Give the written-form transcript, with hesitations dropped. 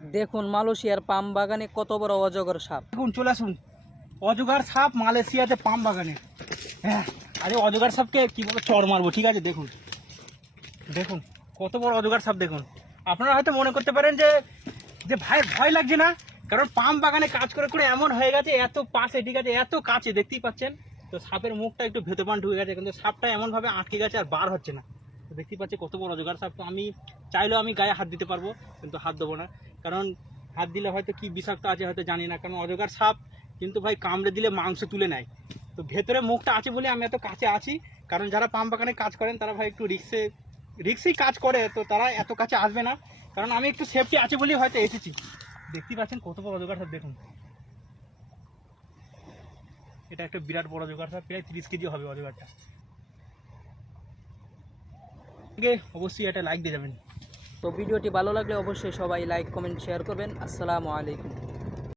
দেখুন মালয়েশিয়ার পাম বাগানে কত বড় অজগর সাপ। দেখুন চলে আসুন, অজগর সাপ মালয়েশিয়াতে পাম বাগানে। হ্যাঁ, আরে অজগর সাপকে কীভাবে চড় মারবো, ঠিক আছে? দেখুন দেখুন কত বড় অজগর সাপ। দেখুন, আপনারা হয়তো মনে করতে পারেন যে যে ভাই ভয় লাগছে না, কারণ পাম বাগানে কাজ করে করে এমন হয়ে গেছে, এত পাশে, ঠিক আছে, এত কাছে দেখতেই পাচ্ছেন। তো সাপের মুখটা একটু ভেতর পান ঢুকে গেছে, কিন্তু সাপটা এমনভাবে আটকে গেছে আর বার হচ্ছে না। তো দেখতেই পাচ্ছি কত বড় অজগর সাপ। তো আমি চাইলেও আমি গায়ে হাত দিতে পারবো, কিন্তু হাত দেবো না, কারণ হাত দিলে হয়তো কি বিষাক্ত আছে হয়তো জানি না। কারণ অজগর সাপ কিন্তু ভাই কামড়ে দিলে মাংস তুলে নেয়। তো ভেতরে মুখটা আছে বলে আমি এত কাছে আছি, কারণ যারা পাম বাগানে কাজ করেন তারা ভাই একটু রিক্সেই কাজ করে, তো তারা এত কাছে আসবে না। কারণ আমি একটু সেফটি আছে বলেই হয়তো এসেছি। দেখতেই পাচ্ছেন কত বড় অজগর সাপ। দেখুন, এটা একটা বিরাট বড় অজগর সাপ, প্রায় 30 কেজি হবে অজগরটা। অবশ্যই এটা লাইক দিয়ে যাবেন। তো ভিডিওটি ভালো লাগলে অবশ্যই সবাই লাইক কমেন্ট শেয়ার করবেন। আসসালামু আলাইকুম।